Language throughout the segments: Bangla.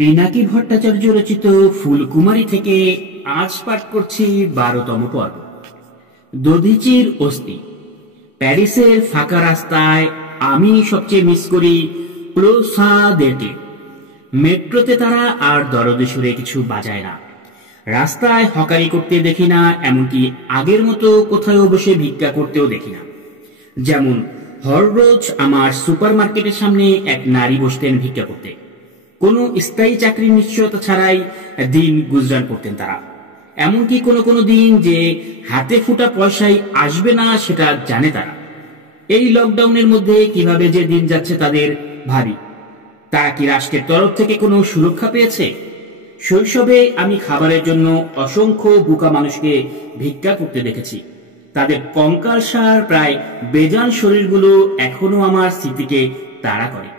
পিনাকি ভট্টাচার্য রচিত ফুলকুমারী থেকে আজ পাঠ করছি 12তম পর্ব। দধিচির অস্থি। প্যারিসের ফাঁকা রাস্তায় আমি সবচেয়ে মিস করি প্রসাদেরকে। মেট্রোতে তারা আর দরদে সুরে কিছু বাজায় না, রাস্তায় হকারি করতে দেখি না, এমনকি আগের মতো কোথাও বসে ভিক্ষা করতেও দেখি না। যেমন হররোজ আমার সুপারমার্কেটের সামনে এক নারী বসতেন ভিক্ষা করতে। কোনো স্থায়ী চাকরির নিশ্চয়তা ছাড়াই দিন গুজরান করতেন তারা। এমনকি কোনো কোনো দিন যে হাতে ফুটা পয়সায় আসবে না সেটা জানে তারা। এই লকডাউনের মধ্যে কিভাবে যে দিন যাচ্ছে তাদের ভাবি। তারা কি রাষ্ট্রের তরফ থেকে কোনো সুরক্ষা পেয়েছে? শৈশবে আমি খাবারের জন্য অসংখ্য বোকা মানুষকে ভিক্ষা করতে দেখেছি। তাদের কঙ্কালসার প্রায় বেজান শরীরগুলো এখনো আমার স্মৃতিকে তাড়া করে।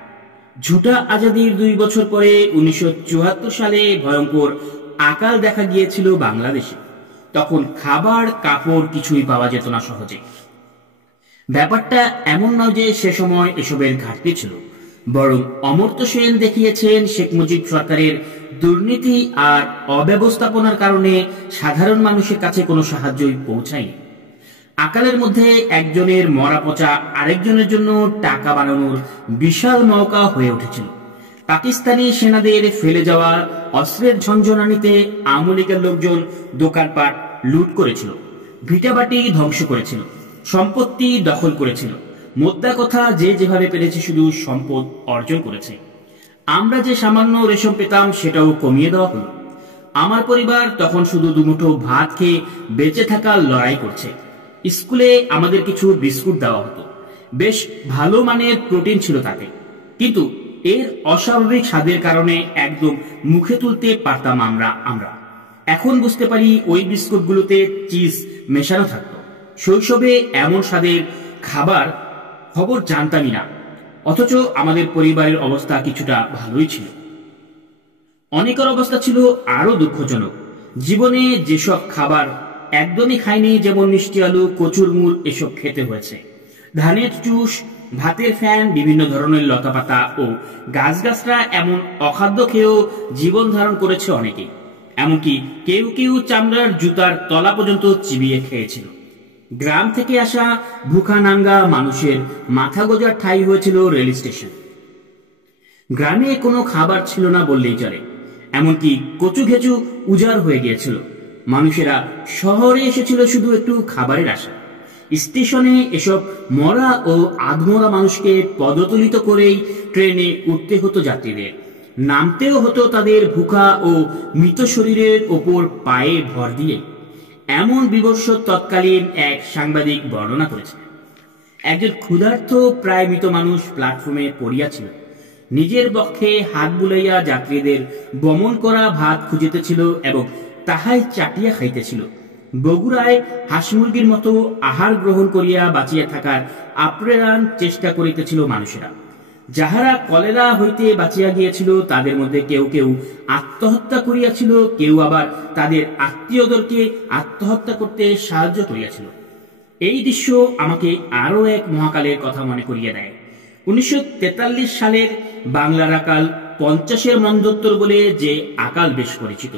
ঝুটা আজাদির 2 বছর পরে 1974 সালে ভয়ঙ্কর আকাল দেখা গিয়েছিল বাংলাদেশে। তখন খাবার কাপড় কিছুই পাওয়া যেত না সহজে। ব্যাপারটা এমন নয় যে সে সময় এসবের ঘাটতি ছিল, বরং অমর্ত্য সেন দেখিয়েছেন শেখ মুজিব সরকারের দুর্নীতি আর অব্যবস্থাপনার কারণে সাধারণ মানুষের কাছে কোনো সাহায্যই পৌঁছায়নি। আকালের মধ্যে একজনের মরা পচা আরেকজনের জন্য টাকা বানানোর বিশাল মওকা হয়ে উঠেছিল। পাকিস্তানি সেনাদের ফেলে যাওয়া অস্ত্রের ঝঞ্ঝনানিতে আওয়ামী লীগের লোকজন দোকানপাট লুট করেছিল, ভিটাবাটি ধ্বংস করেছিল, সম্পত্তি দখল করেছিল। মোদ্দা কথা, যে যেভাবে পেরেছে শুধু সম্পদ অর্জন করেছে। আমরা যে সামান্য রেশম পেতাম সেটাও কমিয়ে দেওয়া হলো। আমার পরিবার তখন শুধু দুমুঠো ভাত খেয়ে বেঁচে থাকার লড়াই করছে। স্কুলে আমাদের কিছু বিস্কুট দেওয়া হতো, বেশ ভালো মানের প্রোটিন ছিল তাতে, কিন্তু এর অস্বাভাবিক স্বাদের কারণে একদম মুখে তুলতে পারতাম আমরা। এখন বুঝতে পারি ওই বিস্কুটগুলোতে চিজ মেশানো থাকতো। শৈশবে এমন স্বাদের খাবার খবর জানতামই না, অথচ আমাদের পরিবারের অবস্থা কিছুটা ভালোই ছিল। অনেকের অবস্থা ছিল আরো দুঃখজনক। জীবনে যেসব খাবার একদমই খায়নি, যেমন মিষ্টি আলু, কচুর মূল, এসব খেতে হয়েছে। ধানের চুষ, ভাতের ফ্যান, বিভিন্ন ধরনের লতাপাতা ও গাছগাছরা এমন অখাদ্য খেয়েও জীবন ধারণ করেছে অনেকেই। এমনকি কেউ কেউ চামড়ার জুতার তলা পর্যন্ত চিবিয়ে খেয়েছিল। গ্রাম থেকে আসা ভুখা নাঙ্গা মানুষের মাথা গোজার ঠাঁই হয়েছিল রেল স্টেশন। গ্রামে কোনো খাবার ছিল না বললেই চলে, এমনকি কচু ঘেঁচু উজাড় হয়ে গিয়েছিল। মানুষেরা শহরে এসেছিল শুধু একটু খাবারের আশা। স্টেশনে এসব মরা ও আধমরা মানুষকে পদতলিত করেই ট্রেনে উঠতে হতো যাত্রীদের, নামতেও হতো তাদের ভুখা ও মৃত শরীরের ওপর পায়ে ভর দিয়ে। এমন বিবর্ষ তৎকালীন এক সাংবাদিক বর্ণনা করেছে। একজন ক্ষুধার্ত প্রায় মৃত মানুষ প্ল্যাটফর্মে পড়িয়াছিল, নিজের বক্ষে হাত বুলাইয়া যাত্রীদের বমন করা ভাত খুঁজিতেছিল এবং তাহাই চাটিয়া খাইতেছিল। বগুড়ায় হাঁস মুরগির মতো আহার গ্রহণ করিয়া বাঁচিয়া থাকার আপ্রাণ চেষ্টা করিতেছিল মানুষেরা। যাহারা কলেরা হইতে বাঁচিয়া গিয়েছিল তাদের মধ্যে কেউ কেউ আত্মহত্যা করিয়াছিল, কেউ আবার তাদের আত্মীয়দেরকে আত্মহত্যা করতে সাহায্য করিয়াছিল। এই দৃশ্য আমাকে আরো এক মহাকালের কথা মনে করিয়ে দেয়। 1943 সালের বাংলার আকাল 50-এর মন্দোত্তর বলে যে আকাল বেশ পরিচিত।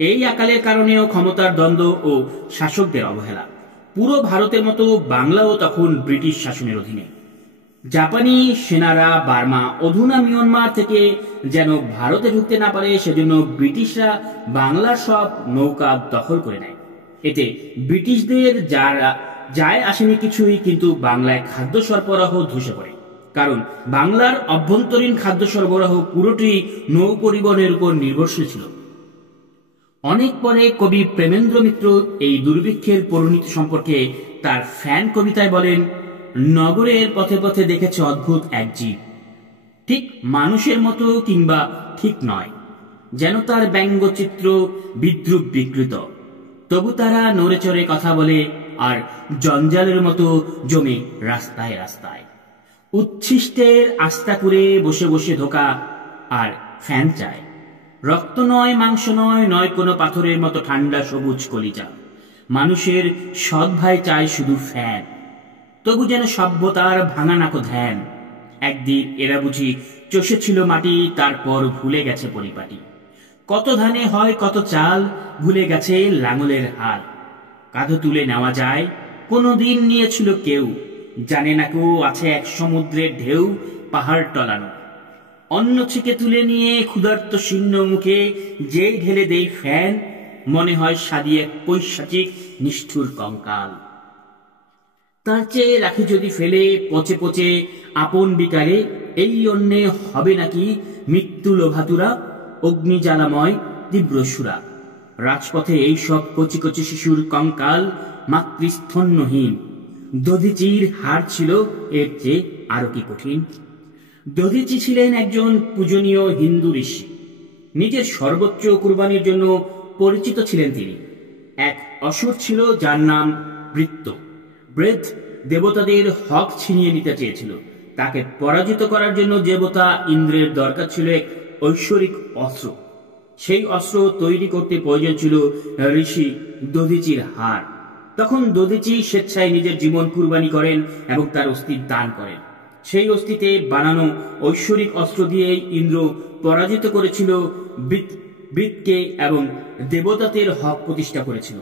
এই আকালের কারণেও ক্ষমতার দ্বন্দ্ব ও শাসকদের অবহেলা। পুরো ভারতের মতো বাংলাও তখন ব্রিটিশ শাসনের অধীনে। জাপানি সেনারা বার্মা, অধুনা মিয়ানমার থেকে যেন ভারতে ঢুকতে না পারে সেজন্য ব্রিটিশরা বাংলার সব নৌকা দখল করে নেয়। এতে ব্রিটিশদের যায় আসেনি কিছুই, কিন্তু বাংলায় খাদ্য সরবরাহ ধসে পড়ে। কারণ বাংলার অভ্যন্তরীণ খাদ্য সরবরাহ পুরোটি নৌ পরিবহনের উপর নির্ভরশীল ছিল। অনেক পরে কবি প্রেমেন্দ্র মিত্র এই দুর্ভিক্ষের পরিণতি সম্পর্কে তার ফ্যান কবিতায় বলেন, নগরের পথে পথে দেখেছে অদ্ভুত এক জীব, ঠিক মানুষের মতো কিংবা ঠিক নয়, যেন তার ব্যঙ্গচিত্র বিদ্রুপ বিকৃত। তবু তারা নড়ে চড়ে কথা বলে আর জঞ্জালের মতো জমে রাস্তায় রাস্তায়। উচ্ছিষ্টের আস্থা করে বসে বসে ধোকা আর ফ্যান চায়। রক্ত নয়, মাংস নয়, নয় কোনো পাথরের মতো ঠান্ডা সবুজ কলিজা। মানুষের সৎ ভাই চায় শুধু ফ্যান, তবু যেন সভ্যতার ভাঙা নাকো ধ্যান। একদিন এরা বুঝি চষেছিল মাটি, তারপর ভুলে গেছে পরিপাটি। কত ধানে হয় কত চাল, ভুলে গেছে লাঙলের হাল। কাঁধে তুলে নেওয়া যায়, কোনো দিন নিয়েছিল কেউ, জানে না কেউ আছে এক সমুদ্রের ঢেউ পাহাড় টলানো। অন্ন ছিকে তুলে নিয়ে ক্ষুধার্ত শীর্ণ মুখে যেই ঢেলে দেই ফ্যান, মনে হয় সাদিয়ে এক পৈশাচিক নিষ্ঠুর কঙ্কাল। তার চেয়ে রাখি যদি ফেলে পচে পচে আপন বিকারে, এই অন্যে হবে নাকি মৃত্যু লোভাতুরা, অগ্নি জ্বালাময় তীব্র সুরা। রাজপথে এই সব কচি কচি শিশুর কঙ্কাল মাতৃস্তন্যহীন। দধিচির হার ছিল এর চেয়ে আরো কি কঠিন। দধিচি ছিলেন একজন পূজনীয় হিন্দু ঋষি। নিজের সর্বোচ্চ কুরবানির জন্য পরিচিত ছিলেন তিনি। এক অসুর ছিল যার নাম বৃত্ত। বৃত্ত দেবতাদের হক ছিনিয়ে নিতে চেয়েছিল। তাকে পরাজিত করার জন্য দেবতা ইন্দ্রের দরকার ছিল এক ঐশ্বরিক অস্ত্র। সেই অস্ত্র তৈরি করতে প্রয়োজন ছিল ঋষি দধিচির হার। তখন দধিচি স্বেচ্ছায় নিজের জীবন কুরবানি করেন এবং তার অস্থি দান করেন। সেই অস্থিতে বানানো ঐশ্বরিক অস্ত্র দিয়েই ইন্দ্র পরাজিত করেছিল বৃত্তকে এবং দেবতাদের হক প্রতিষ্ঠা করেছিল।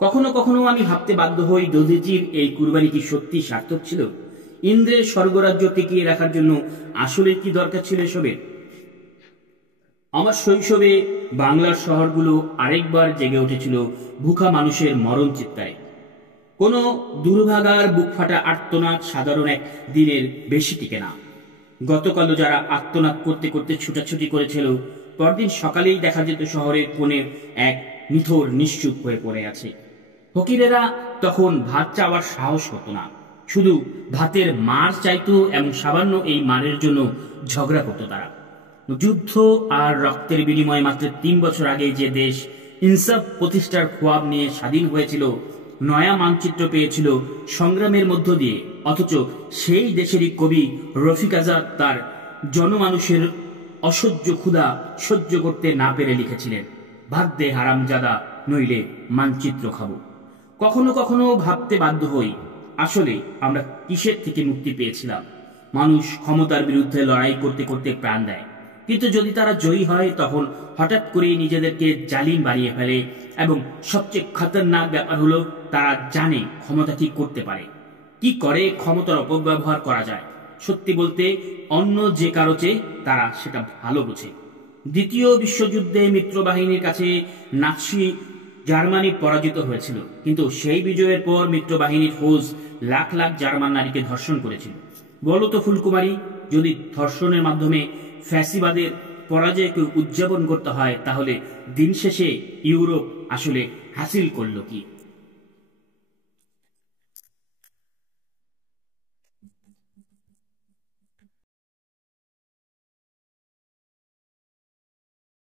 কখনো কখনো আমি ভাবতে বাধ্য হই, দধিচির এই কুরবানি কি সত্যি সার্থক ছিল? ইন্দ্রের স্বর্গরাজ্য টিকিয়ে রাখার জন্য আসলে কি দরকার ছিল এসবের? আমার শৈশবে বাংলার শহরগুলো আরেকবার জেগে উঠেছিল ভুখা মানুষের মরণ চিৎকারে। কোনো দুর্ভাগার বুক ফাটা আর্তনাদ সাধারণ এক দিনের বেশি টিকে না। গতকালও যারা আর্তনাদ করতে করতে ছুটাছুটি করেছিল, পরদিন সকালেই দেখা যেত শহরের কোণে এক নিথর নিশ্চুপ হয়ে পড়ে আছে। ফকিরেরা তখন ভাত চাওয়ার সাহস হতো না, শুধু ভাতের মার চাইতো এবং সামান্য এই মারের জন্য ঝগড়া করতো তারা। যুদ্ধ আর রক্তের বিনিময়ে মাত্র ৩ বছর আগে যে দেশ ইনসাফ প্রতিষ্ঠার খোয়াব নিয়ে স্বাধীন হয়েছিল, নয়া মানচিত্র পেয়েছিল সংগ্রামের মধ্য দিয়ে, অথচ সেই দেশেরই কবি রফিক আজাদ তার জনমানুষের অসহ্য ক্ষুধা সহ্য করতে না পেরে লিখেছিলেন, ভাত দে হারামজাদা নইলে মানচিত্র খাবো। কখনো কখনো ভাবতে বাধ্য হই, আসলে আমরা কিসের থেকে মুক্তি পেয়েছিলাম? মানুষ ক্ষমতার বিরুদ্ধে লড়াই করতে করতে প্রাণ দেয়, কিন্তু যদি তারা জয়ী হয় তখন হঠাৎ করে নিজেদেরকে জালিম বানিয়ে ফেলে। এবং সবচেয়ে খতরনাক ব্যাপার হলো, তারা জানে ক্ষমতা কি করতে পারে, কি করে ক্ষমতার অপব্যবহার করা যায়। সত্যি বলতে অন্য যে কারো চেয়ে তারা সেটা ভালো বোঝে। দ্বিতীয় বিশ্বযুদ্ধে মিত্রবাহিনীর কাছে নাৎসি জার্মানি পরাজিত হয়েছিল, কিন্তু সেই বিজয়ের পর মিত্রবাহিনীর ফৌজ লাখ লাখ জার্মান নারীকে ধর্ষণ করেছিল। বলো তো ফুলকুমারী, যদি ধর্ষণের মাধ্যমে ফ্যাসিবাদের পরাজয়কে উদযাপন করতে হয়, তাহলে দিন শেষে ইউরোপ আসলে হাসিল করল কি?